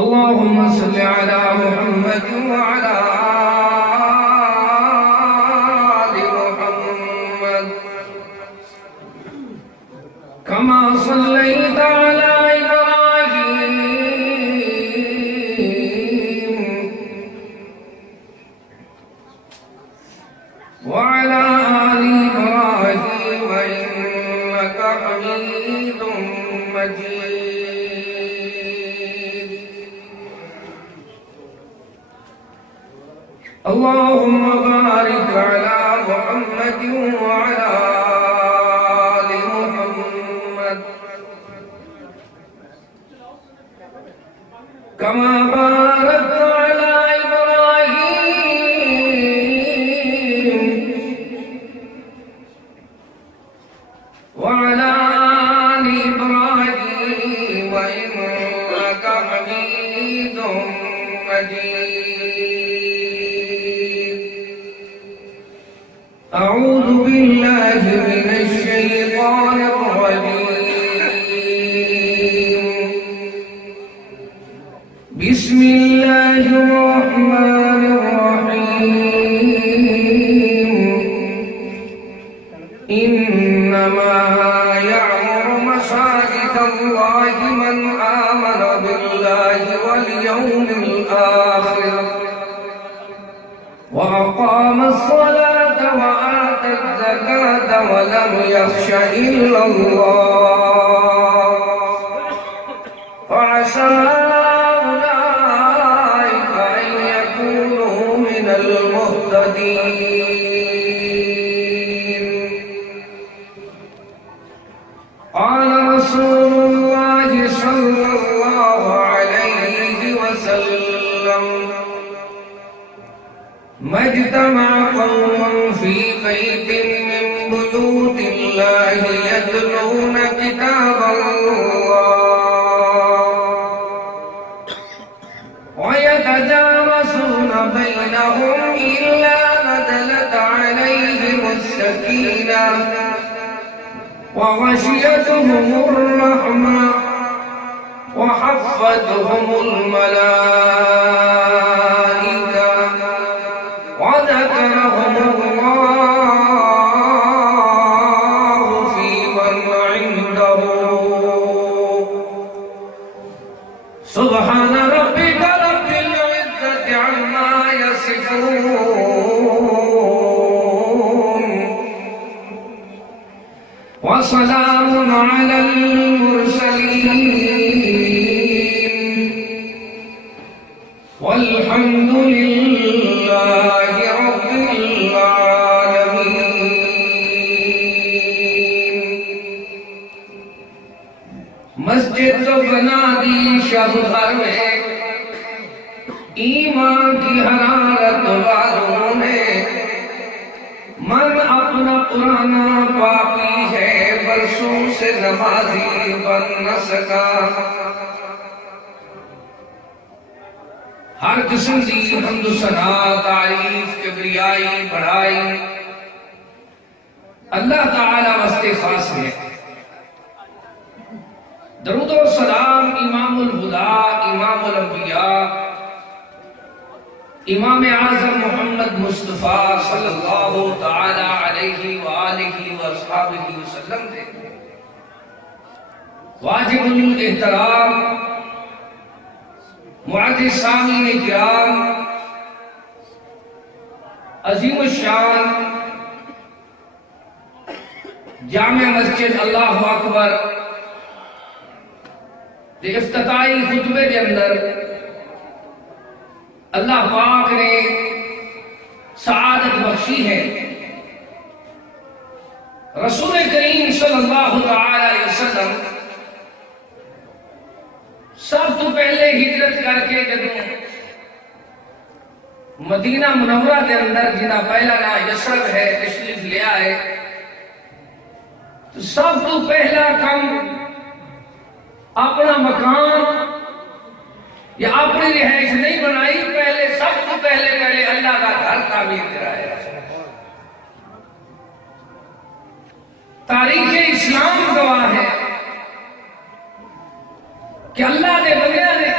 اللهم صل على محمد وعلى آل محمد كما صليت على إبراهيم وعلى آل إبراهيم إنك حميد مجيد. اللهم بارك على محمد وعلى آل محمد كما باركت على إبراهيم وعلى آل إبراهيم إنك حميد مجيد. أعوذ بالله من الشيطان الرجيم. بسم الله الرحمن الرحيم. إنما يعمر مساجد الله من آمن بالله واليوم الآخر وأقام الصلاة وآتى الزكاة ولم يخش إلا الله فعسى أولئك أن يكونوا من المهتدين. قال رسول الله صلى الله عليه وسلم: ما اجتمع قوم في بيت من بيوت الله يتلون كتاب الله ويتدارسون بينهم إلا نزلت عليهم السكينة وغشيتهم الرحمة وحفتهم الملائكة وذكرهم الله في من عنده. سبحان ربك رب العزة عما يصفون وسلام على المرسلين والحمد لله رب العالمين. مسجد تو بنا دی شب بھر میں ایمان کی حرارت والوں نے، من اپنا پرانا پاپی ہے برسوں سے نمازی بن نہ سکا. ہر قسم کی حمد و ثنا تعریف کبریائی بڑائی اللہ تعالی واسطے خاص ہے. درود و سلام امام الہدا امام الانبیاء امام اعظم محمد مصطفیٰ صلی اللہ تعالی علیہ وآلہ وصحبہ وسلم تھے. واجب الاحترام معزز سامعین کرام، عظیم الشان جامع مسجد اللہ اکبر دے افتتاحی خطبے دے اندر اللہ پاک نے سعادت بخشی ہے. رسول کریم صلی اللہ علیہ وسلم سب تو پہلے ہجرت کر کے جب مدینہ منورہ کے اندر جنہ پہلا نام یثرب ہے تشریف لے آئے تو سب تو پہلا کم اپنا مکان یا اپنی رہائش نہیں بنائی، پہلے سب تو پہلے اللہ کا گھر تعمیر کرایا. تاریخ اسلام گواہ ہے کہ اللہ نے بندیاں نے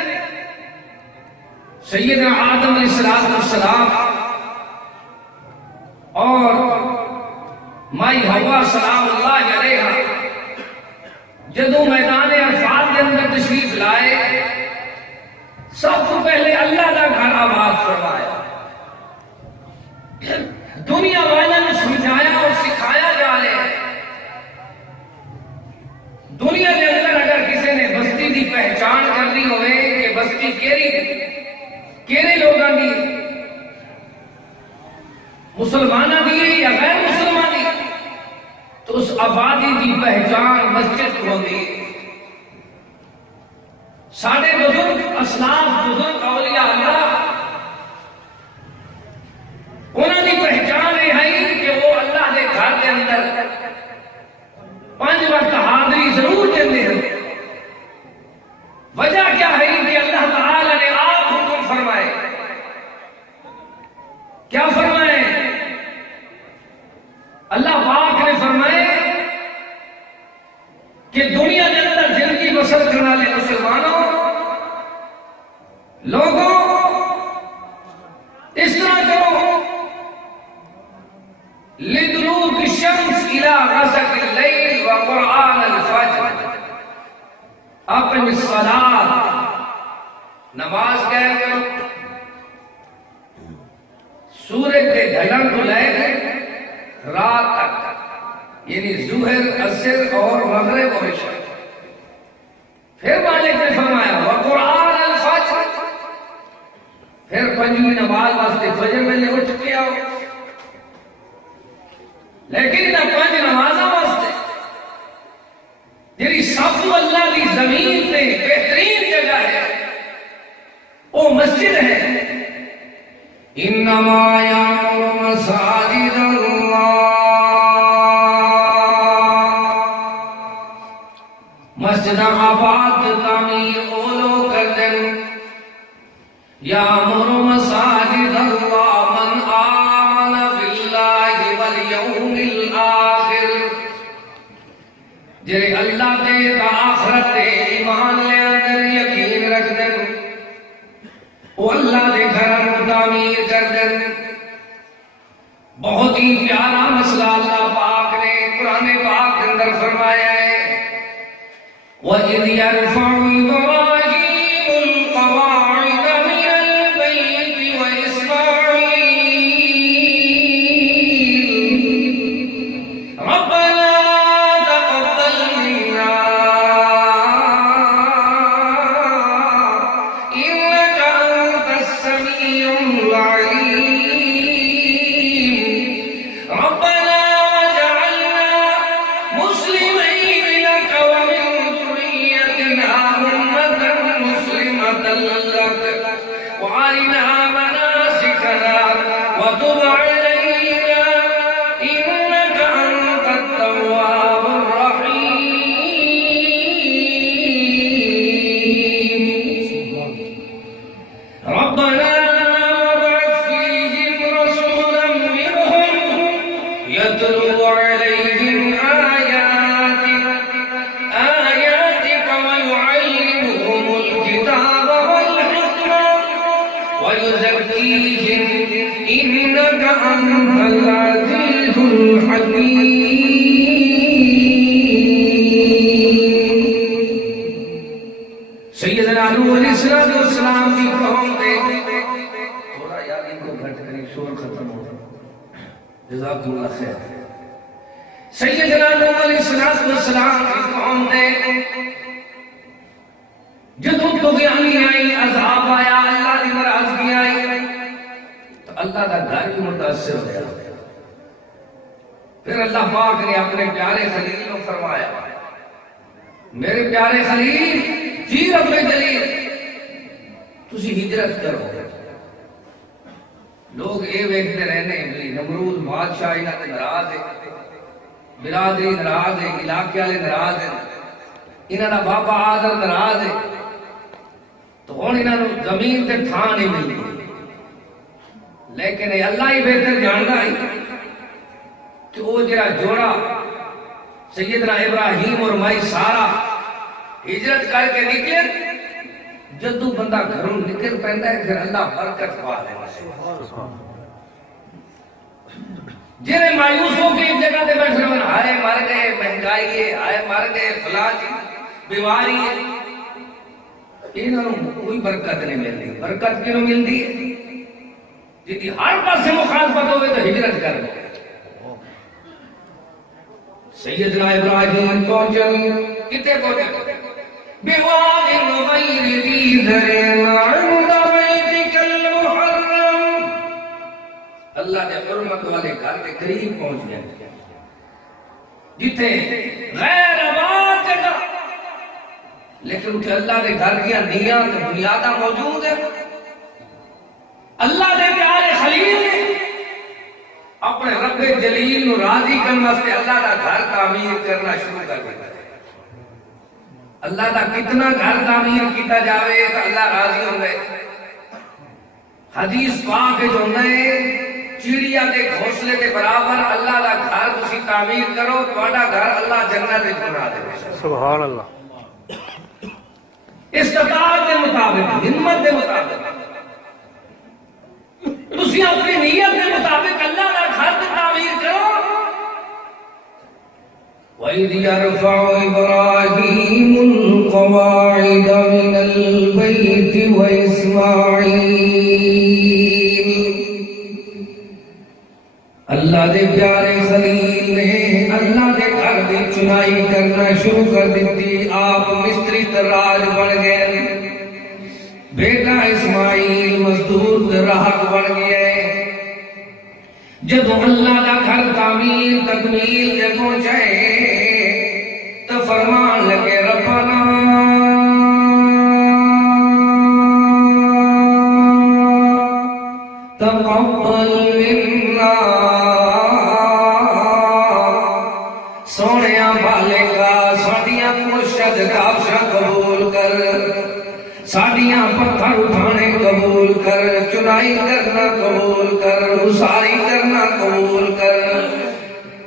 سیدنا آدم علیہ السلام اور مائی حوا سلام اللہ علیہا جدو میدان عرفات کے اندر تشریف لائے، سب کو پہلے اللہ کا گھر آباد فرمایا، دنیا والوں نے سمجھایا اور سکھایا جا رہا ہے۔ دنیا کے اندر اگر کسی نے بستی کی پہچان کرنی ہوئے کہ بستی کیڑے لوگوں کی، مسلمانوں کی یا غیر مسلمان کی، تو اس آبادی کی پہچان مسجد ہوگی۔ سارے بزرگ اسلاف بزرگ اولیاء اللہ انہوں کی پہچان یہ ہے کہ وہ اللہ کے گھر کے اندر 5 وقت حاضری ضرور دیتے ہیں۔ وجہ کیا ہے کہ اللہ تعالی نے آپ حکم فرمائے، کیا فرمائے؟ اللہ پاک نے فرمائے کہ دنیا کے اندر زندگی بسر کرنے والے مسلمانوں لوگوں اس طرح کرو، لِدُلُوكِ الشَّمْسِ إِلَى غَسَقِ اللَّيْلِ وَقُرْآنَ الْفَجْرِ اپنی الصلاۃ نماز کہہ کرو سورج کے ڈھلن کو لے کے رات تک، یعنی ظہر عصر اور مغرب اور عشاء۔ پھر مالک نے فرمایا وقرآن الفجر، پھر 5ویں نماز واسطے فجر میں اٹھ کے آؤ۔ لیکن نہ 5 نمازاں واسطے جی سب تو اللہ کی زمین پہ بہترین جگہ ہے وہ مسجد ہے۔ انما یعمر مساجد اللہ، مسجد آباد تعمیر وہ لوگ کرتے ہیں، یعمر مساجد اللہ من آمن باللہ والیوم الآخر، جے اللہ دے آخرت دے ایمان لے اندر یقین رکھ دیں، وہ اللہ دے گھر کو تعمیر کر دیں۔ بہت ہی پیارا مسئلہ اللہ پاک نے قرآن پاک کے اندر فرمایا ہے، وَإِذْ يَرْفَعُ إِبْرَاهِيمُ الْقَوَاعِدَ مِنَ الْبَيْتِ وَإِسْمَاعِيلُ رَبَّنَا تَقَبَّلْ مِنَّا إِنَّكَ أَنْتَ السَّمِيعُ الْعَلِيمُ رَبَّنَا وَاجْعَلْنَا مُسْلِمَيْنِ لَكَ وَمِنْ ذُرِّيَّتِنَا أُمَّةً مُسْلِمَةً لَكَ وَأَرِنَا مَنَاسِكَنَا وَتُبْ عَلَيْنَا إِنَّكَ أَنْتَ التَّوَّابُ الرَّحِيمُ رَبَّنَا وَابْعَثْ فِيهِمْ رَسُولًا مِّنْهُمْ يَتْلُو عَلَيْهِمْ آيَاتِكَ وَيُعَلِّمُهُمُ الْكِتَابَ وَالْحِكْمَةَ وَيُزَكِّيهِمْ إِنَّكَ أَنْتَ الْعَزِيزُ الْحَكِيمُ۔ سیدنا نوح علیہ السلام کی قوم دے تھوڑا یار ان کو گھٹ کریں، شور ختم ہو، جزاکم اللہ خیر۔ سیدنا نوح علیہ السلام کی قوم دے جدو طغیانی آئی، عذاب آیا، اللہ کی ناراضگی آئی، تو اللہ کا گھر بھی متاثر ہو گیا۔ پھر اللہ پاک نے اپنے پیارے خلیل کو فرمایا، میرے پیارے خلیل جی رب جلیل تسی ہجرت کرو۔ لوگ یہ ویکھتے رہنے بھی نمرود بادشاہ انہاں تے ناراض ہے، برادری ناراض ہے، علاقے والے ناراض ہے، انہاں دا بابا آزر ناراض ہے، تو ہن انہاں نوں زمین تے تھان نہیں ملدی۔ لیکن اللہ ہی بہتر جاندا ہے کہ وہ جڑا جوڑا سیدنا ابراہیم اور مائی سارا ہجرت کر کے نکلے، جدو بندہ گھروں نکل پہندا ہے پھر اللہ برکت پا دینا. جنہیں مایوس ہو کے ایک جگہ تے بیٹھ رہے ہائے مر گئے مہنگائی ہے، ہائے مر گئے فلاں بیماری ہے، انہوں کوئی برکت نہیں ملتی. برکت کیوں ملتی ہے؟ جی ہر پاس سے مخالفت ہوئے تو ہجرت کر دو. سیدنا ابراہیم پہنچے کتے پہنچے بواد غیر ذی زرع عند بیتک المحرم. اللہ کے حرمت والے گھر کے قریب پہنچ گئے جتھے غیر آباد جگہ، لیکن کہ اللہ کے گھر کی نیاں تے بنیاداں موجود ہیں. اللہ دے پیارے خلیل نے اپنے رب جلیل نو راضی کرنے واسطے اللہ دا گھر تعمیر کرنا شروع کر دیا. اللہ دا کتنا گھر تعمیر کیتا جاوے تو اللہ راضی ہوندا ہے. حدیث پاک جو ہے چڑیا دے گھونسلے دے برابر اللہ دا گھر تسی تعمیر کرو، تہاڈا گھر اللہ جنت وچ بنا دے. سبحان اللہ. استطاعت کے مطابق، ہمت کے مطابق تسی اپنی نیت کے مطابق اللہ کا گھر تعمیر کرو. وَإِذْ يَرْفَعُ إِبْرَاهِيمُ الْقَوَاعِدَ مِنَ الْبَيْتِ وَإِسْمَاعِيلُ. اللہ دے پیارے خلیل نے اللہ دے گھر دی چنائی کرنا شروع کر دیتی. آپ مستری تراج بن گئے، بیٹا اسماعیل مزدور گراہک بن گئے. جدو اللہ دا گھر تعمیر تکمیل دے پہنچے تو فرمان لگے ربنا تقبل منا. سونیا مالکا ساڈیاں مرشد کافشاں قبول کر، ساڈیاں پتھر اٹھانے قبول کر، چنائی کرنا قبول کر، اساری کرنا قبول کر.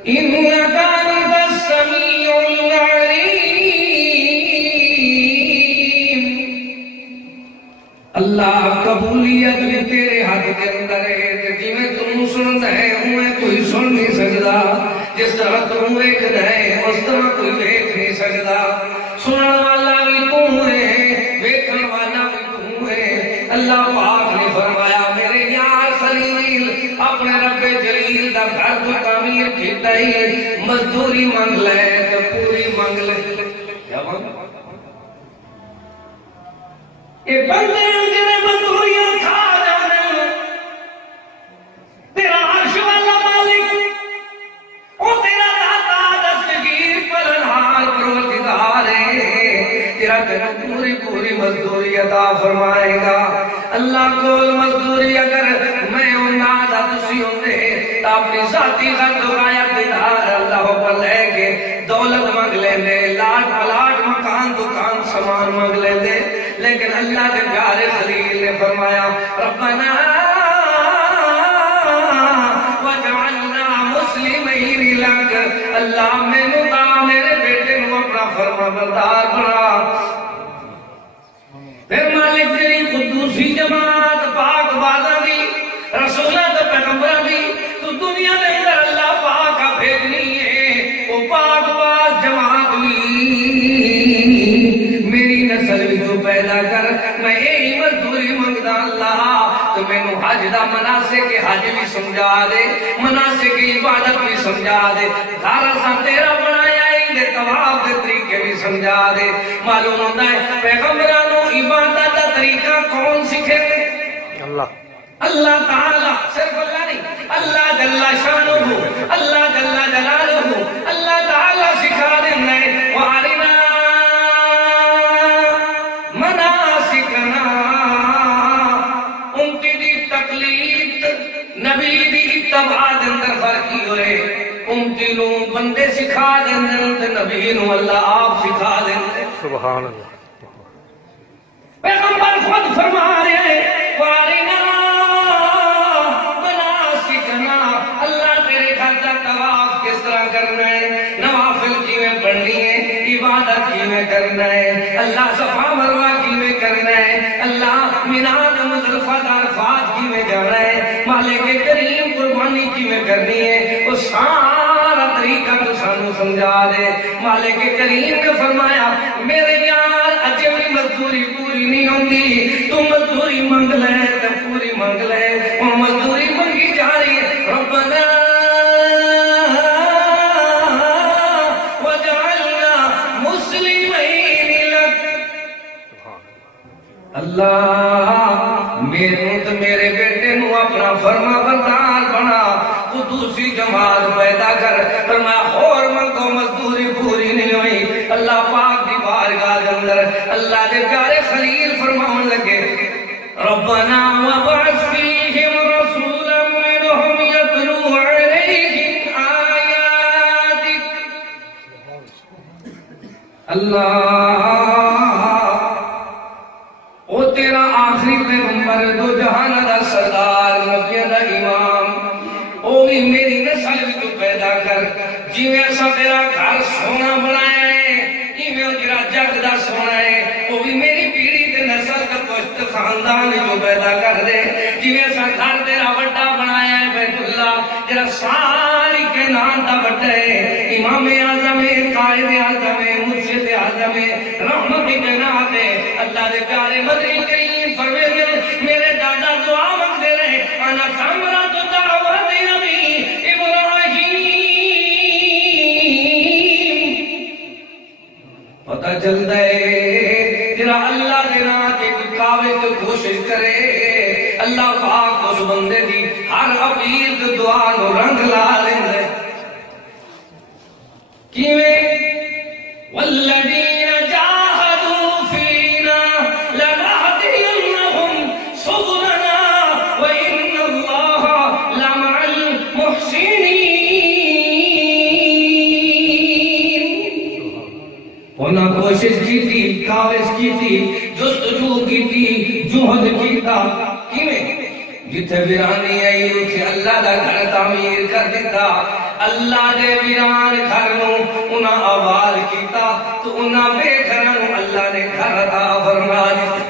انک انت السمیع العلیم. اللہ قبولیت بھی تیرے ہاتھ کے اندر ہے. جویں تم سندا ہے اویں کوئی سن نہیں سکدا، جس طرح تم ویکھدا ہے اس طرح کوئی ویکھ نہیں سکدا. سنن والا بھی تو ہے، ویکھن والا بھی تو ہے. اللہ پاک نے فرمایا میرے یار خلیل اپنے رب جلیل دا گھر تو تعمیر کیتا ہی، مزدوری منگ لے تو پوری منگ لے. کیا مانگ اے بندے جنے مزدوریاں کھا جانے، تیرا عرش والا مالک او تیرا داتا دستگیر پلنہار پروردگار ہے، تیرا تیرا پوری پوری مزدوری عطا فرمائے گا. اللہ کول مزدوری اگر میں انہا دا تسی ہوندے تا اپنی ذاتی غرد غایت دیدار اللہ پر لے کے دولت مانگ لیندے، لاٹ پلاٹ مکان دکان سامان مانگ لیندے. لیکن اللہ کے پیارے خلیل نے فرمایا ربنا وجعلنا مسلمین لک. اللہ میں نتا میرے بیٹے نو اپنا فرما بردار بنا. پھر مالک تیری قدوسی جماعت پاک بازا دی رسولہ تو پیغمبرہ دی تو دنیا دے اندر اللہ پاک کا بھیجنی ہے. وہ پاک باز جماعت بھی میری نسل بھی تو پیدا کر. میں یہی مزدوری منگتا اللہ تو میں نو حج دا مناسک حج بھی سمجھا دے، مناسک عبادت بھی سمجھا دے. گھر سا تیرا بنایا دے طواف دے طریقے بھی سمجھا دے. معلوم ہوتا ہے پیغمبرانو عبادت دا طریقہ کون سکھے؟ اللہ. اللہ تعالی، صرف اللہ نہیں، اللہ جل شانہ، اللہ جل جلالہ، اللہ تعالی سکھا دینا ہے. وَعَلِنَا مناسکنا. ان کی دی تقلید نبی دی اتباع دے اندر فرقی ہوئے. امتی نو بندے سکھا دیں، نبی نو اللہ آپ سکھا دیں. سبحان اللہ. پیغمبر خود فرما رہے ہیں وَارِنَا مَنَاسِكَنَا. اللہ تیرے گھر کا طواف کس طرح کرنا ہے، نوافل کیویں پڑھنی ہے، عبادت کیویں کرنا ہے، اللہ صفا مروہ کیویں کرنا ہے. مینا دا مزدلفہ دا عرفات کی میں جانا ہے، مالک کریم قربانی کی میں کرنی ہے، وہ سارا طریقہ تو سانو سمجھا دے۔ مالک کریم نے فرمایا میرے یار اجے بھی مزدوری پوری نہیں ہوندی، تو مزدوری منگ لے تو پوری منگ لے، وہ مزدوری منگی جا رہی ہے۔ ربنا اللہ میرے تو میرے بیٹے نو اپنا فرما بردار بنا، قدوسی جماعت پیدا کر، فرمایا اور منگو مزدوری پوری نہیں ہوئی۔ اللہ پاک دی بارگاہ دے اندر اللہ دے پیارے خلیل فرماون لگے ربنا وابعث فیہم رسولا منہم یتلو علیہم آیاتک۔ اللہ او تیرا آخری پیغمبر دو جہان دا سردار نبی دا امام، او بھی میری نسل کو پیدا کر، جی میں ایسا تیرا گھر سونا بنایا ہے، جی میں تیرا جگ دا سونا ہے، او بھی میری پیڑی دے نسل کا پشت خاندان جو پیدا کر دے، جی میں ایسا گھر تیرا وڈا بنایا ہے بیت اللہ، تیرا ساری کائنات دا وڈا ہے، امام اعظم ہے، قائد اعظم ہے، مرشد اعظم ہے، رحمت کائنات ہے۔ اللہ دے پیارے مدنی کریم فرماتے ہیں میرے دادا دعا مانگتے رہے انا ثمرۃ دعوت نبی ابراہیم۔ پتہ چلتا ہے تیرا اللہ دے نام تے کوئی قابل کوشش کرے، اللہ پاک اس بندے دی ہر اپیل دعا نو رنگ لا لیندا ہے۔ کیویں والذین کوشش کی تھی، کاوش کی تھی، جستجو کی تھی، جہد کیتا، کیویں جتھے ویرانی آئی اتھے اللہ دا گھر تعمیر کر دیتا، اللہ دے ویران گھر نو انہاں آباد کیتا، تو انہاں بے گھرانو اللہ نے گھر عطا فرما دیتا،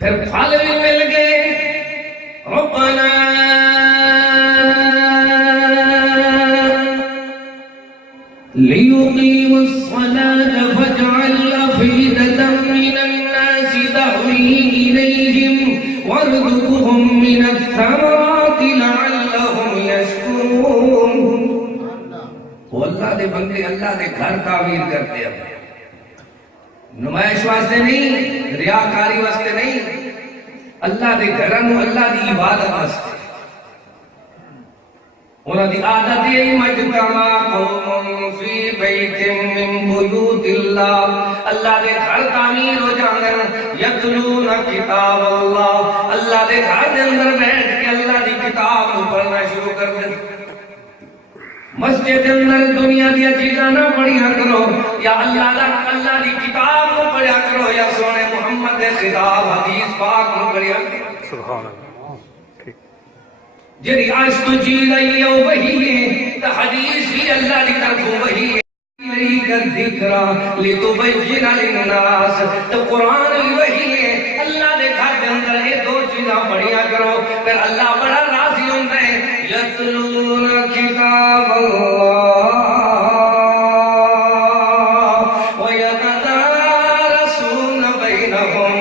پھر پھل بھی مل گئے۔ ربنا لِيُقِيمُوا الصَّلَاةَ فَاجْعَلْ أَفْئِدَةً مِّنَ النَّاسِ تَهْوِي إِلَيْهِمْ وَارْزُقْهُم مِّنَ الثَّمَرَاتِ لَعَلَّهُمْ يَشْكُرُونَ۔ وہ اللہ دے بندے اللہ دے گھر تعمیر کرتے ہیں، نمائش واسطے نہیں، ریاکاری واسطے نہیں، اللہ دے گھرانو اللہ دی عبادت واسطے۔ انہاں دی عادت یہ مجتمع قوم فی بیت من بیوت اللہ، اللہ دے گھر تعمیر ہو جاندے یتلون کتاب اللہ، اللہ دے گھر دے اندر بیٹھ کے اللہ دی کتاب کو پڑھنا شروع کر دیں۔ مسجد اندر دنیا دی چیزاں نہ پڑھیا کرو، یا اللہ دی کتاب کو پڑھیا کرو، یا سونے محمد دے خطاب حدیث پاک کو پڑھیا کرو۔ سبحان اللہ۔ جری آج تو چیز آئی ہے وہی ہے، تو حدیث بھی اللہ کی طرف وہی ہے۔ میری کا ذکرہ لِتُبَيِّنَ لِلنَّاسِ، تو قرآن بھی وہی ہے۔ اللہ دے گھر کے اندر یہ دو چیزاں پڑھیا کرو، پھر اللہ بڑا راضی ہوتا ہے۔ یتلون کتاب اللہ وَيَتَدَارَسُونَ بَيْنَهُمْ،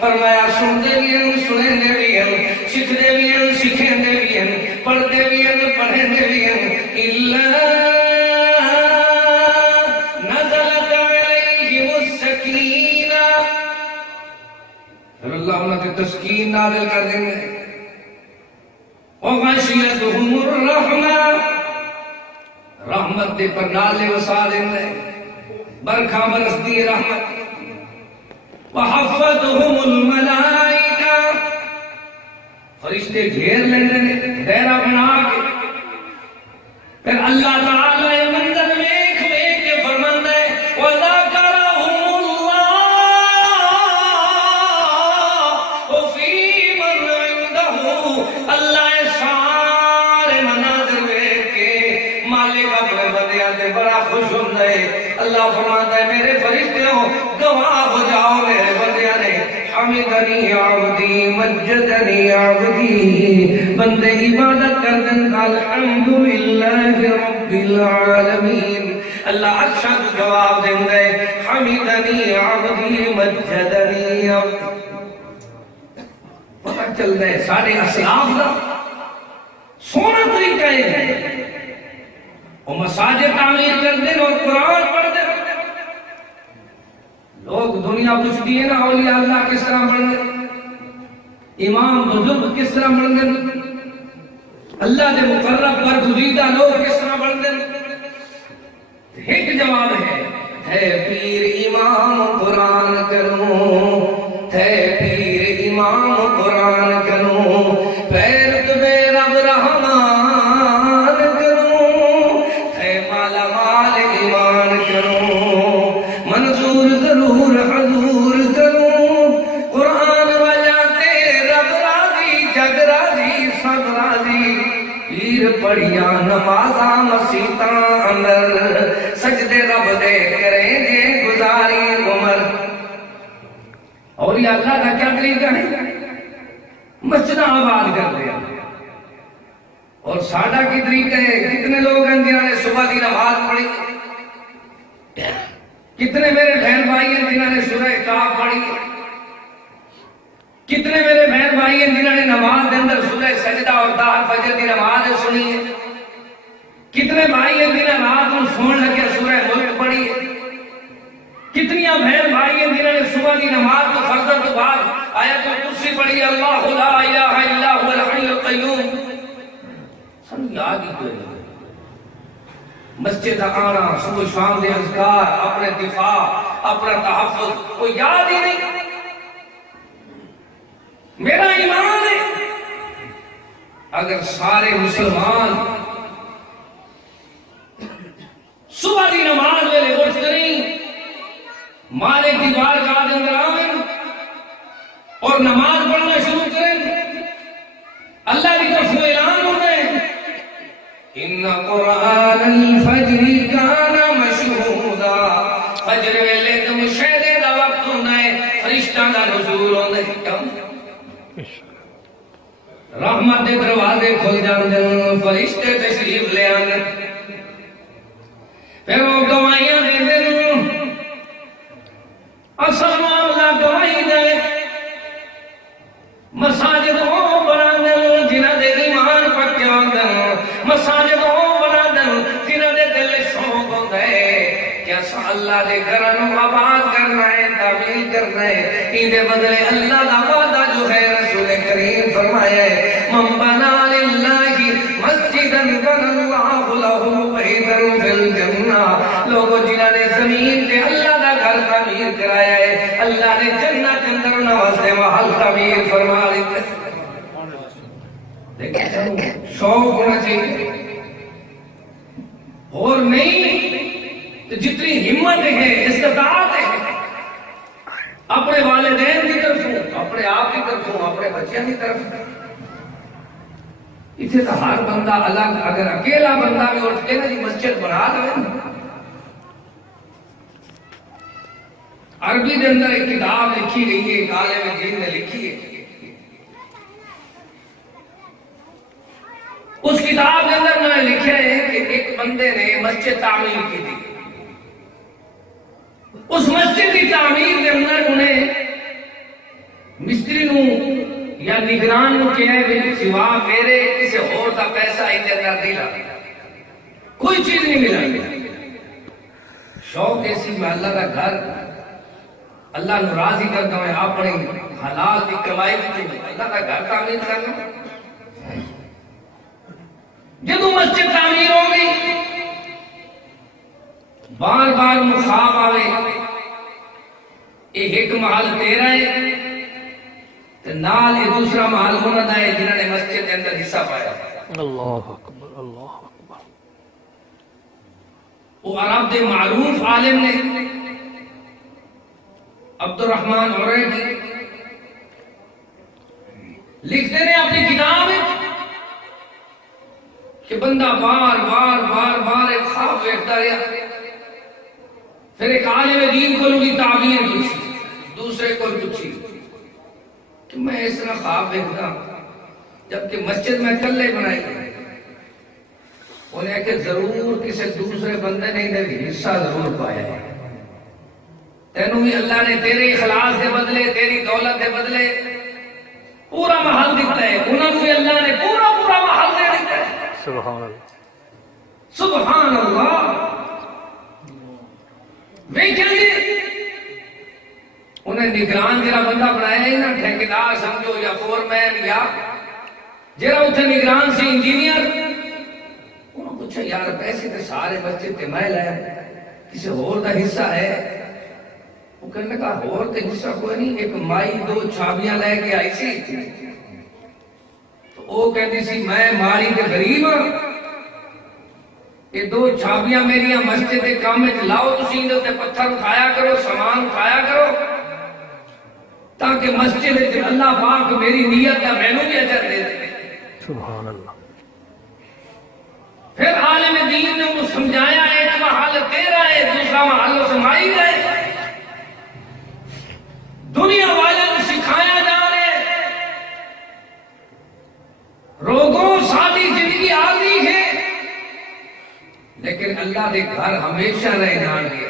فرمایا سنتے بھی ہیں، سنیں بھی ہیں، سیکھتے بھی ہیں، سیکھیں بھی ہیں، پڑھتے بھی ہیں، پڑھیں بھی ہیں۔ إِلَّا نَزَلَتْ عَلَيْهِمُ السَّكِينَةُ، اللہ انہوں نے تسکین نازل کر دیں گے۔ وَغَشِيَتْهُمُ الرَّحْمَةُ، رحمت دے پر نالے وسا دیں گے، برکھا برس دی رحمت۔ وَحَفَّتْهُمُ الْمَلَائِكَةُ، فرشتے گھیر لینے دائرہ بنا کے، پھر اللہ تعالیٰ یہ منظر ویکھ کے فرماتا ہے وَذَكَرَهُمُ اللَّهُ فِي مَنْ عِنْدَهُ، اللہ سارے مناظر ویکھ کے مالک اپنے بندیاں سے بڑا خوش ہوتا ہے۔ اللہ فرماتا ہے میرے فرشتے ہو گواہ ہو جاؤ، میرے بندیاں نے حمدنی عبدی مجدنی عبدی، بندے عبادت کر دن الحمدللہ رب العالمین، اللہ اشہد جواب دیں گے حمدنی عبدی مجدنی عبدی۔ پتہ چل دے سارے اسلاف دا سونا طریقہ ہے، وہ مساجد تعمیر کر دیں اور قرآن پڑھ دیں۔ لوگ دنیا پوچھتی ہے نا اولیاء اللہ کس طرح بن گئے، امام بزرگ کس طرح بن گئے، اللہ دے مقرب پر گزیدہ لوگ کس طرح بن گئے۔ ایک جواب ہے پیر امام قرآن کروں، ہے پیر امام قرآن کروں، پیرت بے رب رحمان کروں، ہے مالا مال ایمان کروں، منظور ضرور حضور کروں، قرآن بجاتے رب راضی جگ راضی سب راضی، پیر پڑھیا نمازاں مسیتاں اندر، سجدے رب دے کریں گے گزاری عمر۔ اور یہ اللہ کا کیا طریقہ ہے، مسجد آباد کر دیا۔ اور ساڈا کی طریقہ ہے، کتنے لوگ ہیں جنہوں نے صبح کی نماز پڑھی، کتنے میرے بہن بھائی ہیں جنہوں نے سورہ کاف پڑھی، کتنے میرے بہن بھائی ہیں جنہوں نے نماز کے اندر سورہ سجدہ اور دار فجر کی نماز سنی ہے، کتنے بھائی ہیں جنہوں نے رات میں سون لگے سورہ ملک پڑھی ہے، کتنی بہن بھائی ہیں جنہوں نے صبح کی نماز کو فجر کے بعد آیت الکرسی پڑھی، اللہ لا الہ الا هو الحی القیوم۔ سن یاد ہی کوئی نہیں، مسجد آنا صبح شام دے اذکار، اپنے دفاع اپنا تحفظ کوئی یاد ہی نہیں۔ میرا ایمان ہے اگر سارے مسلمان صبح کی نماز ویلے اٹھ کریں مالک کی بارگاہ کے اندر آئیں اور نماز پڑھنا شروع کریں، اللہ کی طرف سے اعلان ہوتا ہے ان قرآن الفجر کان مشہودا، فجر ویلے تو مشاہدے دا وقت ہونا ہے، فرشتہ دا نزول ہونا ہے، رحمت دے دروازے کھل جاندے، فرشتے تشریف لے آندے، پھر وہ گواہیاں دے دیں، اصل معاملہ گواہی دے، مساجد وہ بنا دیں جنہاں دے ایمان پکے ہوندے، مساجد وہ بنا دیں جنہاں دے دل شوق ہوندے کہ اساں اللہ دے گھراں نوں آباد کرنا ہے، تعمیر کرنا ہے، ایندے بدلے اللہ دا وعدہ جو ہے رسول کریم فرمایا ہے من بنا للہ مسجدا بنى اللہ لہ بیتا فی الجنہ، لوگوں جنہاں نے زمین تے اللہ دا گھر تعمیر کرایا ہے، اللہ نے جنت اندر انہاں واسطے محل تعمیر فرما دیتا ہے۔ دیکھیں شوق ہونا چاہیے، اور نہیں تو جتنی ہمت ہے استطاعت ہے اپنے والدین کی طرف ہوں، اپنے آپ کی طرف ہوں، اپنے بچیاں کی طرف ہوں۔ اسے تو ہر بندہ الگ، اگر اکیلا بندہ بھی اٹھ کے نا جی مسجد بنا لے۔ عربی کے اندر ایک کتاب لکھی گئی ہے، ایک عالم دین نے لکھی ہے، اس کتاب کے اندر میں نے لکھا ہے کہ ایک بندے نے مسجد تعمیر کی تھی، اس مسجد کی تعمیر کے اندر انہیں مستری نو یا نگران نو کہا ہے سوا میرے کسی اور کا پیسہ اندر نہ دیلا، کوئی چیز نہیں ملا۔ شوق ایسی میں اللہ کا گھر اللہ نو راضی کرتا ہوں، اپنے حلال کی کمائی کی اللہ کا گھر تعمیر کرنا۔ جب مسجد تعمیر ہو گئی، بار بار مخاب آوے ایک محل تیرا ہے نال یہ دوسرا محل ہونا ہے جنہوں نے مسجد کے اندر حصہ پایا۔ اللہ اکبر، اللہ اکبر۔ وہ عرب دے معروف عالم نے عبد الرحمن عریضی لکھتے ہیں اپنی کتاب میں کہ بندہ بار بار بار بار ایک خواب دیکھتا رہا، پھر ایک عالم دین کو لوگی تعبیر پوچھی، دوسرے کو پوچھی، کہ میں اس طرح خواب دیکھتا جبکہ مسجد میں کلے بنائی انہیں کہ ضرور کسی دوسرے بندے نے انہیں حصہ ضرور پایا ہے، تینوں بھی اللہ نے تیرے اخلاص کے بدلے تیری دولت کے بدلے پورا محل دیتا ہے، انہوں بھی اللہ نے پورا محل دے دیتا ہے۔ سبحان اللہ، سبحان اللہ۔ ویکھیں جی انہیں نگران جڑا بندہ بنایا ہے نا، ٹھیکیدار سمجھو یا فورمین یا جڑا اتنے نگران سی انجینئر، انہوں پوچھا یار پیسے تے سارے بچے تے میں لیا کسی اور دا حصہ ہے؟ وہ کہنے کہا اور تے حصہ کوئی نہیں، ایک مائی 2 چھابیاں لے کے آئی سی، تو وہ کہتی سی میں ماڑی تے غریب ہاں، یہ 2 چھابیاں میریاں مسجد کے کام میں لاؤ، تسی اندر تے پتھر اٹھایا کرو، سامان اٹھایا کرو، تاکہ مسجد میں اللہ پاک میری نیت کا مینوں بھی اجر دے دے۔ سبحان اللہ۔ پھر عالم دین نے انہوں سمجھایا ایک محل تیرا ہے، دوسرا محل سمائی گئے، دنیا والے کو سکھایا جا رہے روگوں سادی زندگی عارضی ہے، لیکن اللہ دے گھر ہمیشہ رہ جان گے۔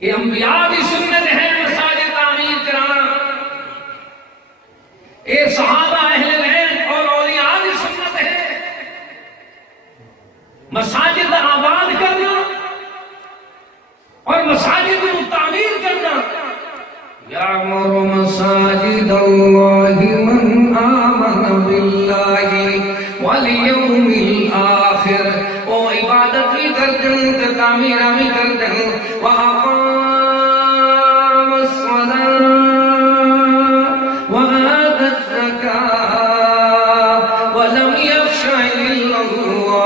یہ انبیاء کی سنت ہے مساجد تعمیر کرانا، یہ صحابہ اہل بیت اور اولیاء کی سنت ہے مساجد آباد کرنا اور مساجد کو تعمیر کرنا۔ یعمر مساجد اللہ من آمن باللہ والیوم الآخر، وہ عبادت بھی کرتے ہیں، تعمیر بھی کرتے ہیں، وَأَقَامَ الصَّلَاةَ وَآتَى الزَّكَاةَ وَلَمْ يَخْشَ إِلَّا اللَّهَ،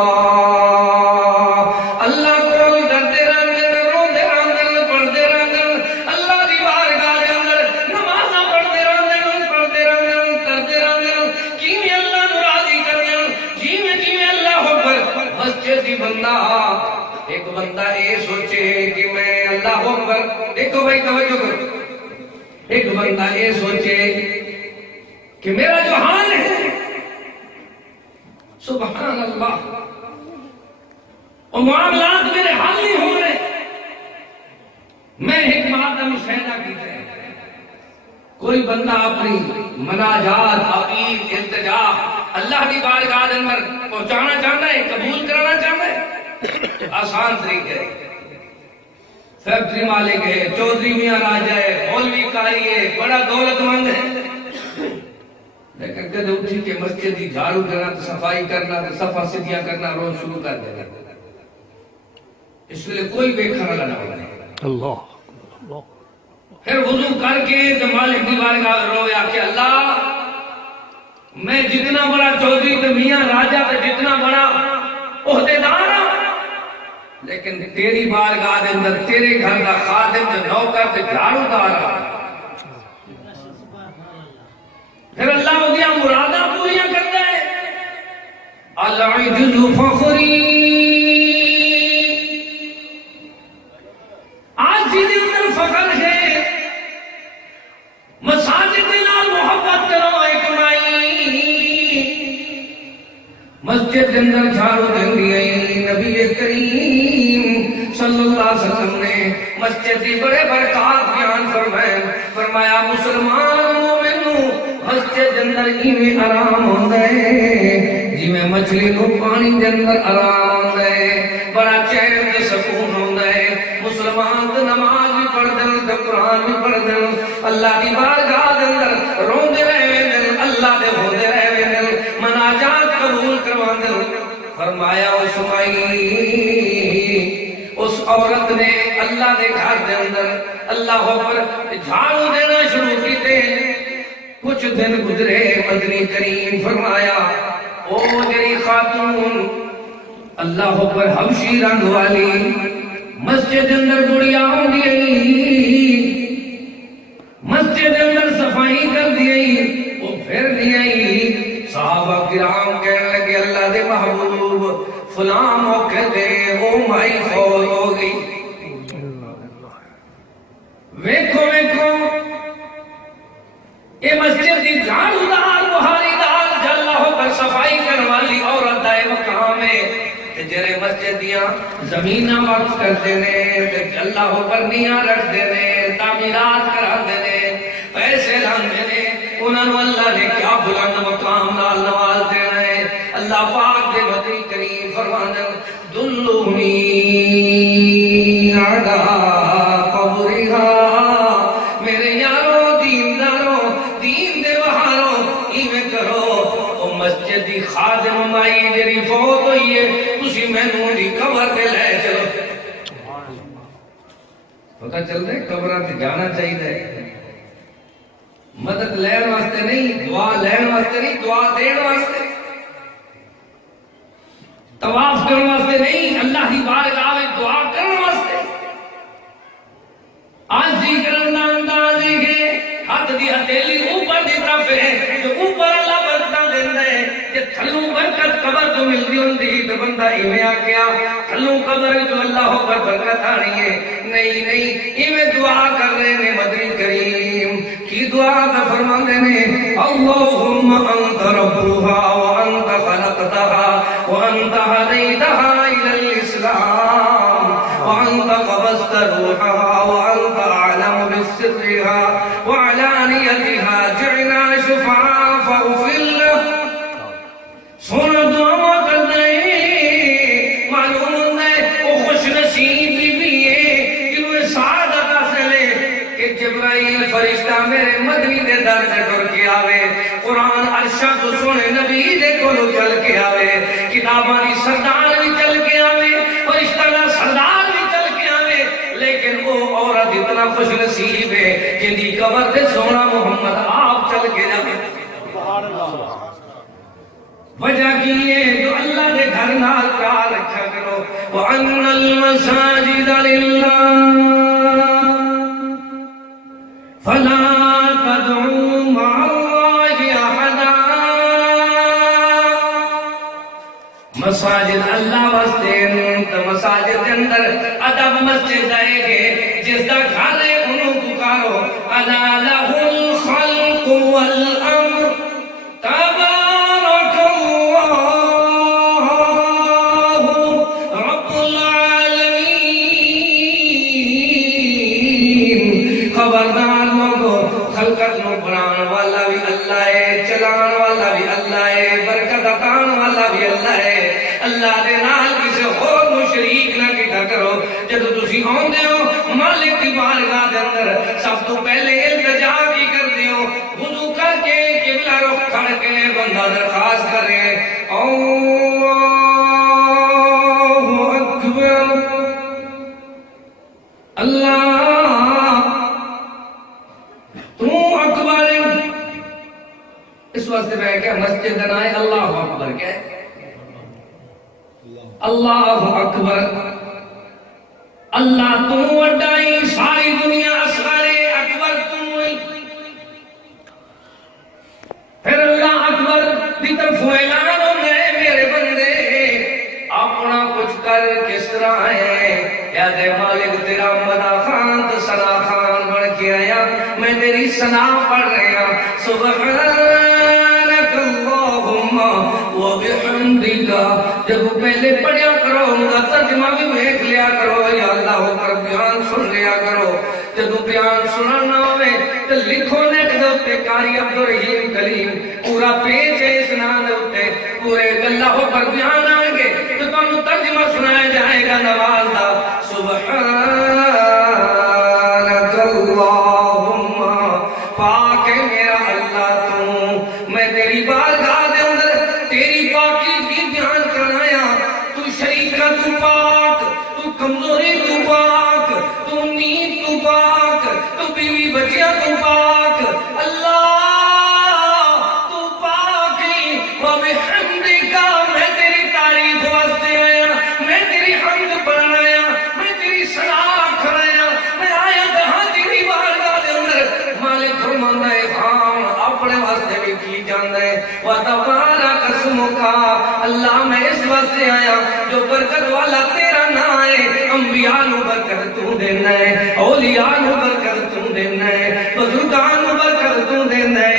اللہ کو ڈرتے رہتے، روتے رہتے، پڑھتے رہتے، اللہ دی بارگاہ کے اندر نمازاں پڑھتے رہتے، کرتے رہتے، کیویں اللہ نو راضی کرتے، جیویں اللہ اکبر۔ مسجد دی بندہ ایک بندہ یہ سوچے کہ میں اللہ اکبر، دیکھو بھائی توجہ کرو، ایک بندہ یہ سوچے کہ میرا جو حال ہے سبحان اللہ، اور معاملات میرے حال نہیں ہو رہے، میں ایک بات کا مشاہدہ کیتا ہے، کوئی بندہ اپنی مناجات، اپیل، التجا اللہ کی بارگاہ کے اندر پہنچانا چاہتا ہے، قبول کرانا چاہتا ہے، آسان طریقے، فیکٹری مالک ہے، چودھری میاں راجہ ہے، مولوی قاری ہے، بڑا دولت مند ہے، لیکن کدے اٹھی کے مسجد کی جھاڑو دینا، صفائی کرنا، صفا ستھیا کرنا روز شروع کر دینا، اس لیے کوئی بیکھانا نہ ہوگا۔ اللہ اللہ۔ پھر وضو کر کے تو مالک کی بارگاہ رویا کہ اللہ میں جتنا بڑا چودھری تو میاں راجہ تو جتنا بڑا عہدیدار ہوں، لیکن تیری بارگاہ کے اندر تیرے گھر کا خادم تے نوکر تے جھاڑو دار ہوں۔ پھر اللہ اودیاں مراداں پوریاں کرتا ہے۔ العجز فخری، آج جی دن اندر فخر ہے، مساجد نال محبت کرو ایک مائی، مسجد کے اندر جھاڑو دیں گے، نبی کریم صلی اللہ علیہ وسلم نے مسجد کی بڑے برکات بیان فرمایا مسلمان مومنوں مسجد کے اندر ایویں آرام ہوندا ہے جویں مچھلی نو پانی کے اندر آرام ہوندا ہے، بڑا چین تے سکون ہوندا ہے۔ مسلمان تے نماز بھی پڑھدے تے قرآن بھی پڑھدے، اللہ دی بارگاہ کے اندر روندے رہے، اللہ دے ہوندے رہے، مناجات قبول کرواندے۔ فرمایا او سمائی، اس عورت نے اللہ دے گھر دے اندر اللہ پر جھاڑو دینا شروع کیتے، کچھ دن گزرے، مدنی کریم فرمایا او جڑی خاتون اللہ پر حبشی رنگ والی مسجد اندر گڑیا ہوندی ہے، مسجد اندر صفائی کر دی، وہ پھر نہیں آئی۔ صحابہ کرام کہنے لگے اللہ دے محبوب فلاں موقع دے وہ مائی فوت ہو گئی۔ ویکھو یہ مسجد کی جھاڑو دار بہاری دار اللہ پر صفائی کرنے والی عورت دا مقام ہے تے جڑے مسجد دیاں زمیناں وقف کرتے نے تے اللہ پر نیاں رکھتے نے تعمیرات کراندے نے پیسے لاندے نے انہاں نوں اللہ نے کیا بلند مقام نال نواز دینا ہے اللہ پاک دے نبی کریم فرماندے دلونی علی قبرها میرے یارو دیندارو دین دے بہارو ایویں کرو او مسجد دی خادم مائی جڑی فوت ہوئی ہے تسی مینوں دی قبر تے لے چلو پتہ چل رہا ہے قبراں تے جانا چاہیے مدد لین واسطے نہیں دعا لین واسطے نہیں دعا دین واسطے طواف کرنے واسطے نہیں اللہ کی بارگاہ میں دعا کرنے واسطے آجی کرنا انداز ہے ہاتھ دی ہتھیلی اوپر دی طرف ہے جو اوپر اللہ برکتاں دیندا ہے کہ تھلوں برکت قبر تو ملدی ہوندی تے بندہ ایویں آ گیا تھلوں قبر جو اللہ پر برکت آنی ہے نہیں ایویں دعا کر رہے نے مدنی کریم کی دعا کا فرماندے نے اللهم انت ربها وانت خلقتها وانت هديتها الى الاسلام وانت قبضت روحها وانت اعلم بسرها وعلانيتها جعلنا شفعاء فاغفر له سونا دعا کر دے معلوم ہے وہ خوش نصیب بھی ہے جنہیں سعادت حاصل ہے کہ جبرائیل فرشتہ میرے مدنی دے در سے ٹر کے آوے قرآن عرشہ تو سونے نبی دے کولو چل کے آوے کتاباں دی سردار بھی چل کے آوے فرشتہ دا سردار بھی چل کے آوے لیکن وہ عورت اتنا خوش نصیب ہے جن دی قبر دے سونا محمد آپ چل کے جاوے وجہ کی ہے جو اللہ دے گھر نال پیار رکھا کرو وَأَنَّ الْمَسَاجِدَ لِلَّهِ فَلَا تَدْعُوا مَعَ اللَّهِ أَحَدًا مساجد اللہ واسطے تو مساجد کے اندر ادب مسجد آئے گے جس دا گھر ہے انہوں پکارو اَلَا لَهُ الْخَلْقُ وَالْأَمْرُ تَبَارَكَ اللَّهُ رَبُّ الْعَالَمِينَ خبردار لوگو خلقت نو بنان والا بھی اللہ ہے چلان والا بھی اللہ ہے برکت عطان والا بھی اللہ ہے اللہ دے نال کسے اور نو شریک نہ کیتا کرو جب تسی ہوندے ہو مالک دی بارگاہ دے اندر سب تو پہلے التجا کی کردے ہو وضو کر کے قبلہ رخ کھڑ کے بندہ درخواست کرے اللہ اکبر اللہ تو اکبر اس واسطے میں کیا مسجد نائے اللہ اکبر کیا ہے اللہ اکبر اللہ تو وڈائی ساری دنیا اصغر اکبر تو ہوئی پھر اللہ اکبر دی طرف اعلان ہوتا ہے میرے بندے اپنا کچھ کر کس طرح ہے یا دے مالک تیرا مدا خان تو سنا خان بڑھ کے آیا میں تیری سنا پڑھ رہا سبحانک اللہم و بحمدک جب پہلے پڑھیا کرو ان کا ترجمہ بھی دیکھ لیا کرو یا اللہ پر بیان سن لیا کرو جب بیان سننا ہوئے تو لکھو نیٹ دوتے کاری عبدالرحیم کلیم پورا پیج ہے اس نام دوتے پورے اللہ پر بیان آئیں گے تو تم ترجمہ سنایا جائے گا نواز دا سبحانک اللہم پاک ہے میرا اللہ تو میں تیری بارگاہ دے اندر تیری پاکی کی بیان کرایا تو شریکہ تو پاک تو کمزوری تو پاک تو نیند تو پاک تو بیوی بچیاں تو پاک اللہ تو پاکی وَبِحَمْدِكَ میں تیری تعریف واسطے آیا میں تیری حمد بنایا میں تیری صلاح کرایا میں آیا کہاں تیری بارگاہ دے اندر مالک فرمانا ہے خان اپنے واسطے بھی کی جاندہ ہے وَتَبَارَكَ اسْمُكَ اللہ میں اس واسطے آیا جو برکت والا تیرا نہ ہے انبیاء نو برکت تو دینا ہے اولیاء نو برکت تو دینا ہے بزرگان نو برکت تو دینا ہے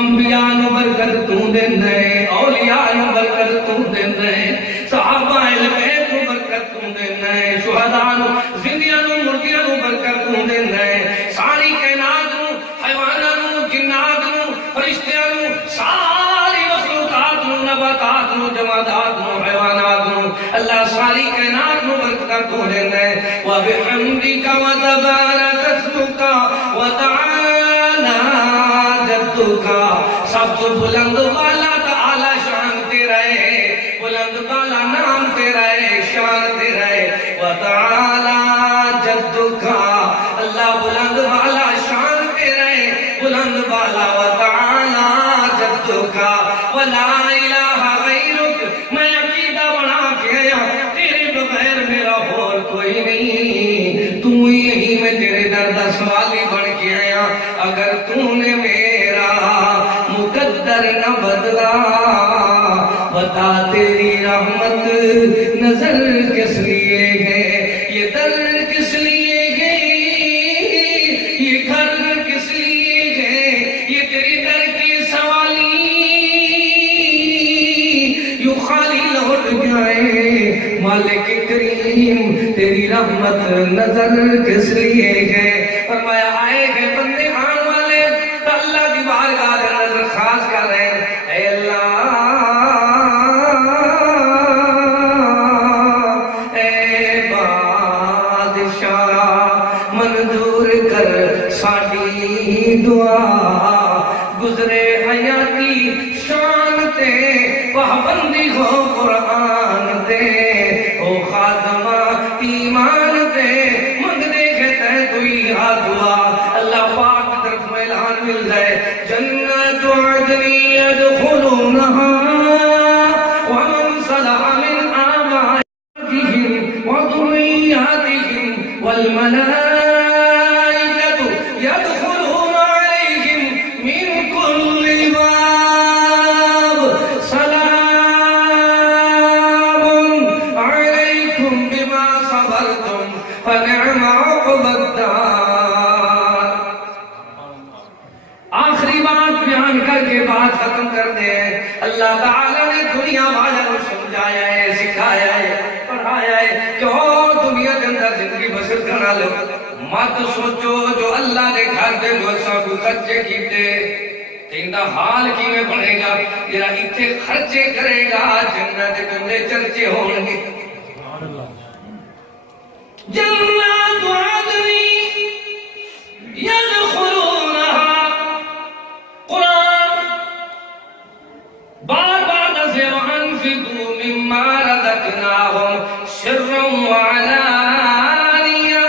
انبیاء نو برکت تو دینا ہے، اولیاء نو برکت تو دینا ہے، صحابہ اہل بیت نو برکت تو دینا ہے، شہداء نو زندیاں نو مردیاں نو برکت تو دینا ہے، ساری کائنات نو، حیوانات نو، جنات نو، فرشتیاں نو، ساری مخلوقات نو، نباتات نو، جمادات نو، حیوانات نو، اللہ ساری کائنات نو برکت تو دینا ہے۔ وَبِحَمْدِكَ وَتَبَارَكَ اسْمُكَ وَتَعَالَى جَدُّكَ، سب تو بلند والا تعالی شان تیرا ہے، بلند والا نام تیرا ہے، شان تیرا ہے۔ وَتَعَالَى جَدُّكَ، اللہ بلند والا شان تیرا ہے، بلند والا۔ وَتَعَالَى جَدُّكَ وَلَا إِلَٰهَ غَيْرُكَ، میں عقیدہ بنا کے آیا تیرے بغیر میرا اور کوئی نہیں، تو یہی میں تیرے در دا سوالی بن کے آیا، اگر تو نے میرا مقدر نہ بدلا، بتا تیری رحمت نظر کس لیے ہے، یہ در کس لیے ہے، یہ گھر کس لیے ہے، یہ تیری در کی سوالی یوں خالی لوٹ جائے، مالک کریم تیری رحمت نظر کس لیے ہے۔ فرمایا آئے گئے بندے آن والے تو اللہ کی بارگاہ میں نظر خاص کر رہے ہیں، اے اللہ اے بادشاہ منظور کر ساڈی دعا، گزرے حیاتی شان تے پابندی ہو قرآن دے، او خاتمہ ایمان دے منگ دے کہتے ہیں تو یہ دعا اللہ پاک کی طرف میں اعلان مل جائے، جنت عدن يدخلونها ومن صلح من آبائهم وذرياتهم والملائكة يدخلون عليهم من كل باب، سلام عليكم بما صبرتم فنعم عقبى الدار۔ آخری بات بیان کر کے بات ختم کر دیں، اللہ تعالیٰ نے دنیا والا کو سمجھایا ہے، سکھایا ہے، پڑھایا ہے کہ اور دنیا کے اندر زندگی بسر کرنا لو، مت سوچو جو اللہ نے گھر دے جو سب خرچے کیتے تیندہ حال کی میں بڑھے گا، جرا اتنے خرچے کرے گا جنت کے اندر چرچے ہوں گے۔ جنات عدن يدخلونها، قرآن بار بار دسے وَأَنفِقُوا مِمَّا رَزَقْنَاهُمْ سِرًّا وَعَلَانِيَةً،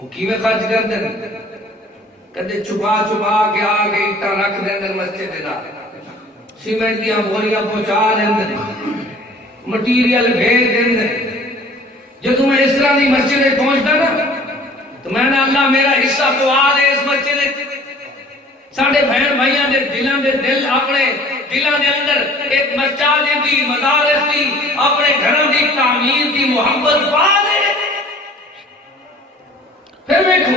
وہ کیویں خرچ کر دیں، کدے چھپا چھپا کے آگے اٹھا رکھ دیں در مسجد دا، سیمنٹ دیاں بوریاں پہنچا دیں، مٹیریل بھیج دیں۔ جب میں اس طرح دی مسجد میں پہنچتا نا تو میں نے اللہ میرا حصہ پوا دے اس مسجد میں، ساڑھے بہن بھائیاں دے دلان دے دل اپنے دلان دے اندر ایک مسجد دی، مدارس دی، اپنے گھروں دی تعمیر دی محبت پا دے، پھر بیٹھو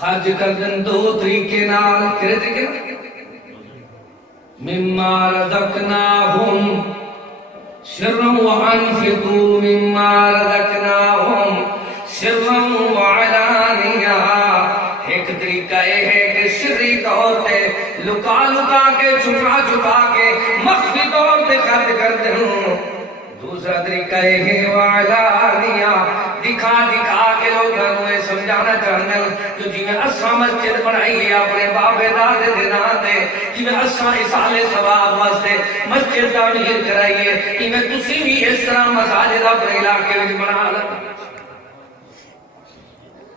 خرچ کر دن دو طریقے نال، کہہ رہے تھے مما رزقناہم سرا وانفقوا مما رزقناہم سرا وعلانیہ، ایک طریقہ یہ ہے کہ سری طور پہ لکا لکا کے چھپا چھپا کے مخفی طور پہ خرچ کرتے ہوں، دوسرا طریقہ یہ ہے وعلانیہ، دکھا دکھا کے لوگوں کو سمجھانا چاہنا کہ جی میں اساں مسجد بنائی ہے اپنے بابے دادے دنان دے، جی میں اساں اسالے ثواب واسطے مسجد تعمیر کرائیے، کہ میں تسی بھی اس طرح مساجد اپنے علاقے میں بنا لیں۔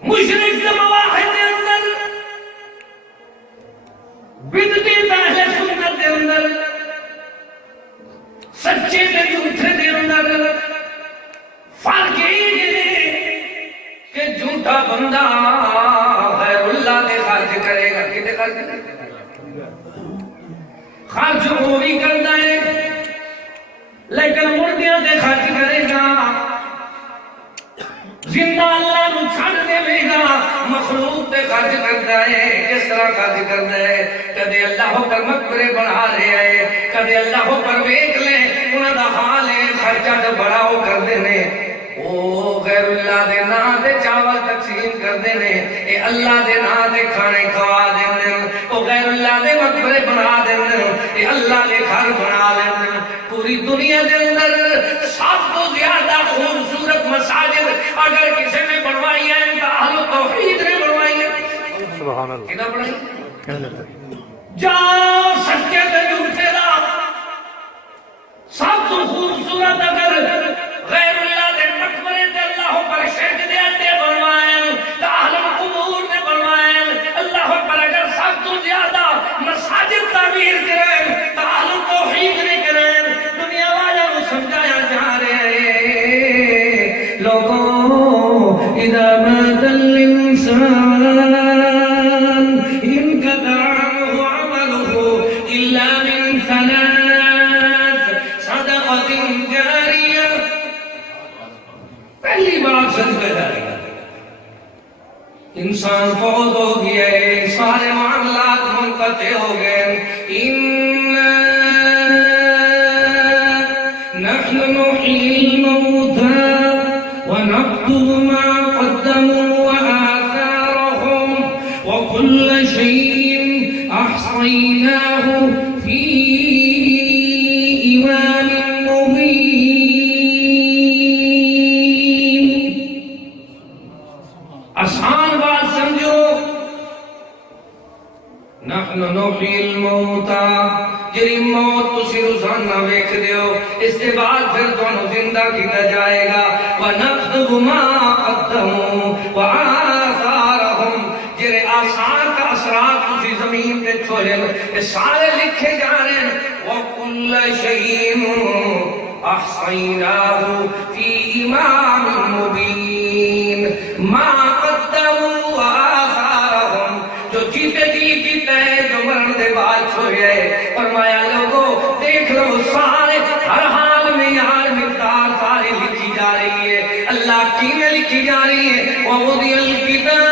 مشرک کے مواحد کے اندر، بدعتی اہل سنت کے اندر، سچے تے جھوٹے کے اندر فرق یہ ہے کہ جھوٹا بندہ غیر اللہ دے خرچ کرے گا، کتے خرچ کرے گا؟ خرچ وہ بھی کرتا ہے لیکن مردیاں دے خرچ کرے گا، زندہ اللہ نو چھڑ دے گا، مخلوق تے خرچ کرتا ہے، جس طرح کا ذکر دے کدے اللہ پر مقبرے بنا رہے ہیں کدے اللہ پر ویکھ لیں انہاں دا حال ہے خرچہ تے بڑا ہو کردے نے او غیر اللہ دے نام تے چاول تقسیم کردے نے اے اللہ دے نام تے کھانے کھوا دیندے او غیر اللہ دے مقبرے بنا دیندے اے اللہ دے گھر بنا لیندے پوری دنیا دے اندر سب تو زیادہ خوبصورت مساجد اگر کسی نے بنوائی ہیں تو اہل توحید نے بنوائی ہیں سبحان اللہ کتنا بڑھائی کہنے لگے جاؤ سچے تے جھوٹے دا سب تو خوبصورت اگر غیر اللہ دے مقبرے تے اللہ پر شرک دے اڈے بنوائیں تو اہل قبور نے بنوائیں اللہ پر اگر سب تو زیادہ مساجد تعمیر کریں تو اہل توحید نے کریں دنیا والوں کو سمجھایا جا رہے ہیں لوگوں اذا مات الانسان انقطع عنه عمله الا من ثلاث صدقة جاریہ پہلی بات صدقہ جاریہ انسان فوت ہو گیا ہے سارے معاملات منقطع ہو گئے نحن نحيي الموتى ونكتب ما قدموا وآثارهم وكل شيء أحصيناه في إمام مبين آسان بات سمجھو نحن نحيي الموتى جری موت تسی روزانہ ویکھ دیو اس کے بعد پھر تانوں زندہ کیتا جائے گا وَنَكْتُبُ مَا قَدَّمُوا وَآثَارَهُمْ جرے آثار کا اثرات تسی زمین پہ چھوڑے یہ سارے لکھے جا رہے ہیں وَكُلَّ شَيْءٍ أَحْصَيْنَاهُ فِي إِمَامٍ مُبِينٍ مَا قَدَّمُوا وَآثَارَهُمْ جو جیتے جی کیتا ہے جو مرن دے بعد چھوڑے فرمایا لوگوں دیکھ لو سارے ہر حال میں یار مقدار ساری لکھی جا رہی ہے اللہ کی میں لکھی جا رہی ہے وَوُضِعَ الْكِتَابُ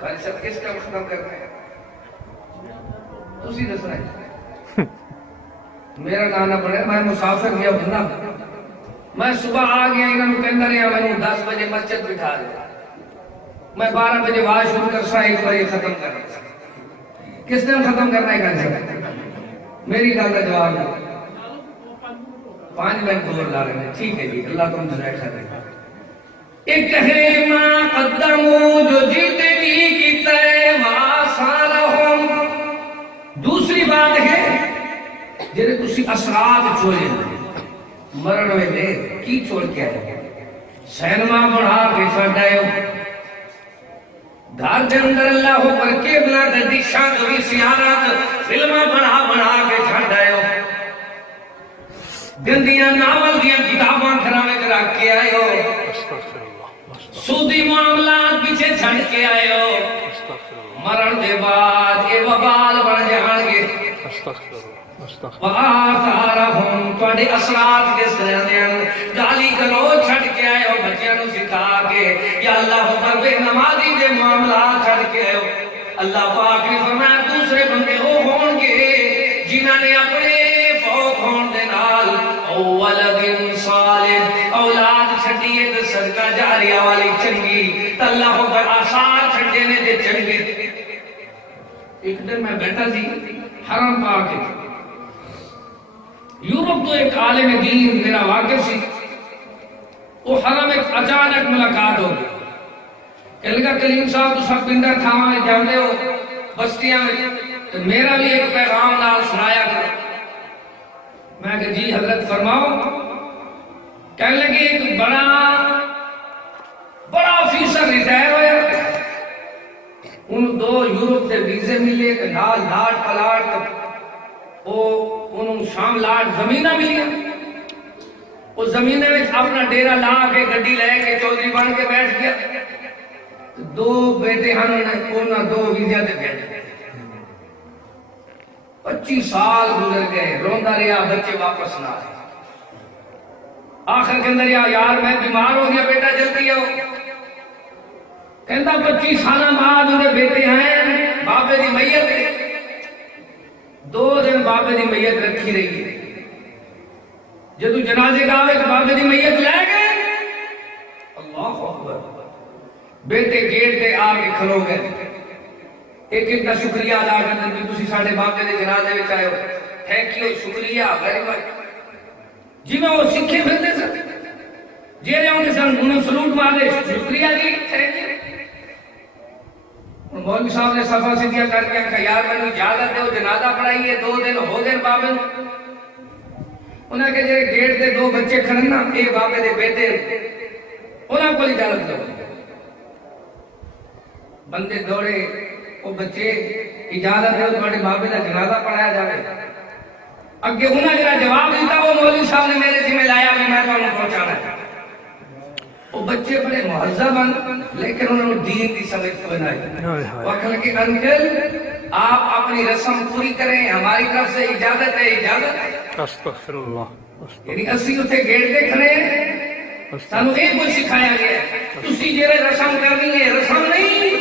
قال سب کس کا ختم کرنا ہے تسی دسنا ہے میرا گانا پڑے میں مسافر گیا بندہ میں صبح آ گیا انہوں کے اندر یا میں 10 بجے مسجد بٹھا دیا میں 12 بجے آواز شروع کر سا ایک بار یہ ختم کرنا کس نے ختم کرنا ہے کہا میری گل کا جواب ہے 5 منٹ دور لا رہے ہیں ٹھیک ہے جی اللہ تم جزائے خیر ایک ہے ما قدمو جو جیتے جی کیتا ہے وآثارہم دوسری بات ہے جنہیں تسی اثرات چھوڑے مرن ویلے کی چھوڑ کے آئے سینما بڑھا کے چھڑائے گھر دے اندر اللہ پر کیبلا دے دیشاں دوی سیارات فلمہ بنا کے چھڑائے گندیاں ناول دیاں کتاباں گھرانے کے رکھ کے آئے ہو سودی معاملات پیچھے چھڑ کے آئے ہو مرن دے بعد یہ وبال بن جہاں گے وآثارہم تواڈے اثرات کس طرح دے گالی کرو چھڑ کے آئے ہو بچیاں نو سکھا کے یا اللہ پر بے نمازی دے معاملات چھڑ کے آئے ہو اللہ پاک نے فرمایا دوسرے بندے وہ ہون گے جنہاں نے اپنے فوت ہون دے نال ولد صالح اولاد چھڈیے تے صدقہ جاریہ والی چنگی تے اللہ پر آثار چھڈے نے دے چنگے ایک دن میں بیٹھا سی حرم پاک یورپ تو ایک عالم دین میرا واقف سی وہ حرم ایک اچانک ملاقات ہو گئی کہ لگا کلیم صاحب تو سب پندر تھاواں جاندے ہو بستیاں تو میرا بھی ایک پیغام نال سنایا کرو میں کہ جی حضرت فرماؤ کہنے لگے ایک بڑا آفیسر ریٹائر ہویا ان 2 یورپ دے ویزے ملے کہ نال لاٹ پلاٹ انہوں شام لاٹ زمینہ ملیا وہ زمینہ میں اپنا ڈیرہ لا کے گڈی لے کے چودھری بن کے بیٹھ گیا 2 بیٹے انہوں 2 ویزے دے گئے 25 سال گزر گئے روندہ رہا بچے واپس نہ آئے آخر کے اندر یار میں بیمار ہو گیا بیٹا جلدی آؤ کہندا 25 سال بعد انہوں بیٹے ہیں بابے دی میت 2 دن بابے دی میت رکھی رہی ہے جدو جنازے کا آئے تو بابے دی میت لے گئے اللہ اکبر بیٹے گیٹ دے آ کے کھلو گئے ایک کا شکریہ ادا کرتے ہیں تسی ساڈے بابے دے جنازے وچ آئے ہو تھینک یو شکریہ ویری مچ جی میں وہ سکھے پھرتے سن جی آؤں سن انہیں سلوٹ مار دے شکریہ جی تھینک یو مولوی صاحب نے صفحہ سیدھیا کر کے کہا یار میں نے اجازت دے جنازہ پڑھائی ہے 2 دن ہو گئے بابے انہیں کہ جی گیٹ دے 2 بچے کھڑے نا اے بابے دے بیٹے انہیں کو اجازت دو بندے دوڑے وہ بچے اجازت دے تمہارے بابے کا جنازہ پڑھایا جائے اگے انہیں جڑا جواب دیتا وہ مولوی صاحب نے میرے ذمہ لایا بھی میں تمہیں پہنچانا ہے وہ بچے بڑے مہذب ہیں لیکن انہوں نے دین کی سمجھ کو بنائی وقت کہ انکل آپ اپنی رسم پوری کریں ہماری طرف سے اجازت ہے اجازت ہے استغفر اللہ یعنی اسی اتنے گیٹ دے کھڑے ہیں سانو ایک کچھ سکھایا گیا ہے تسی جیرے رسم کرنی ہے رسم نہیں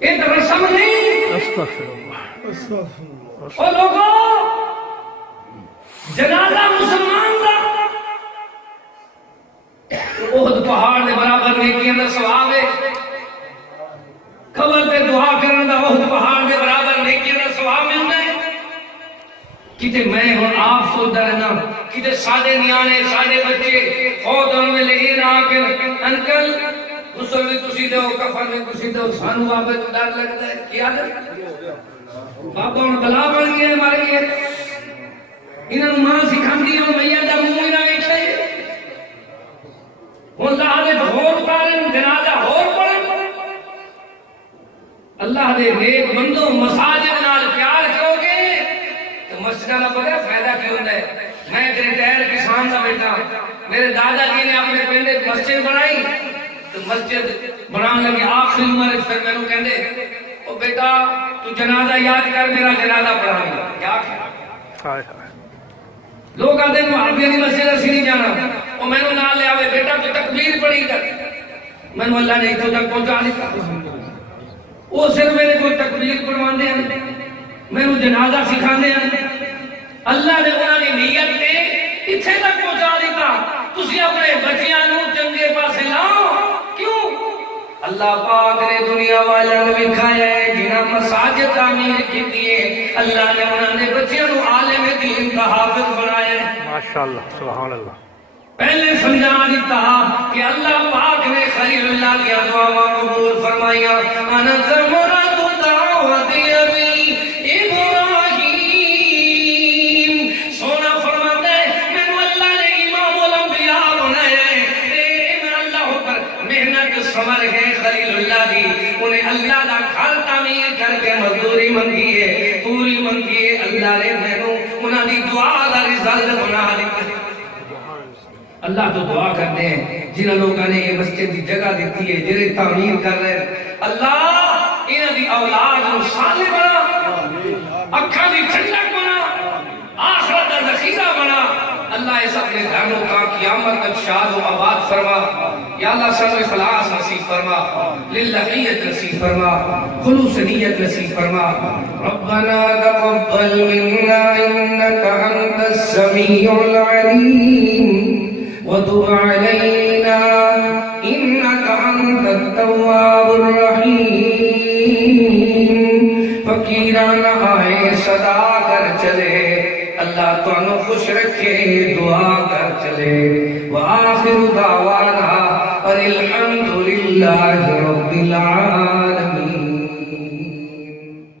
ایک رسم نہیں استغفر اللہ او لوگوں جنازہ مسلمان دا احد پہاڑ دے برابر نیکیاں دا ثواب ہے قبر تے دعا کرن دا احد پہاڑ دے برابر نیکیاں دا ثواب ملدا ہے کتے میں اور آپ سوچدا رہنا کتے سادے نیانے سادے بچے فوت ہونے میں لیکن آ کے انکل غسل میں تسی دو کفن میں تسی دو سانو بابے تو ڈر لگتا ہے کیا ہے بابا ہوں بلا بن گیا ہمارے لیے انہوں نے ماں سکھان دی ہوں میاں دا منہ نہ ویکھے اللہ دے ہور پڑھن جنازہ ہور پڑھن اللہ دے نیک بندوں مساجد نال پیار کرو گے تو مسجد نال پتہ فائدہ کیوں ہوندا ہے میں ایک ریٹائر کسان دا بیٹا میرے دادا جی نے اپنے پنڈ مسجد بنائی تو مسجد بنانے لگے آخری عمر پھر میں نے کہندے او بیٹا تو جنازہ یاد کر میرا جنازہ پڑھا کیا ہائے ہائے لوگ آتے ہیں آپ یعنی مسجد اسی نہیں جانا وہ میں نے نہ لے آوے بیٹا تو تکبیر پڑھی کر میں نے اللہ نے اتھو تک پہنچا دیتا وہ صرف میرے کو تکبیر پڑھوان دے ہیں میں نے جنازہ سکھا دے ہیں اللہ نے انہوں نے نیت تے اتھے تک پہنچا دیتا تسی اپنے بچیاں نو چنگے پاسے لاؤ کیوں اللہ پاک نے دنیا والا نے لکھایا ہے جنہاں مساجد تعمیر کی دیئے اللہ نے انہوں نے بچیاں نو عالم دین کا حافظ بنایا ہے ماشاءاللہ سبحان اللہ پہلے سمجھا دیتا کہ اللہ پاک نے خلیل اللہ کی دعا قبول فرمایا انا زمرۃ دعوت ابی ابراہیم سونا فرماتا ہے میں اللہ نے امام الانبیاء بنایا ہے میں اللہ پر محنت سمر ہے خلیل اللہ دی انہیں اللہ دا گھر تعمیر کر کے مزدوری منگی ہے پوری منگی ہے اللہ نے میں انہاں دی دعا دا رزلٹ بنا دیتا اللہ تو دعا کرتے ہیں جنہاں لوگوں نے یہ مسجد کی جگہ دیتی ہے جنہیں تعمیر کر رہے ہیں اللہ انہاں دی اولاد کو صالح بنا اکھاں دی ٹھنڈک بنا آخرت دا ذخیرہ بنا اللہ اس اپنے گھروں کا قیامت تک شاد و آباد فرما یا اللہ سب اخلاص نصیب فرما للہیت نصیب فرما خلوص نیت نصیب فرما ربنا تقبل منا انك انت السميع العليم وتب علينا إنك أنت التواب الرحيم فقیرانا آئے صدا کر چلے اللہ تو انو خوش رکھے دعا کر چلے وآخر دعوانا الحمدللہ رب العالمین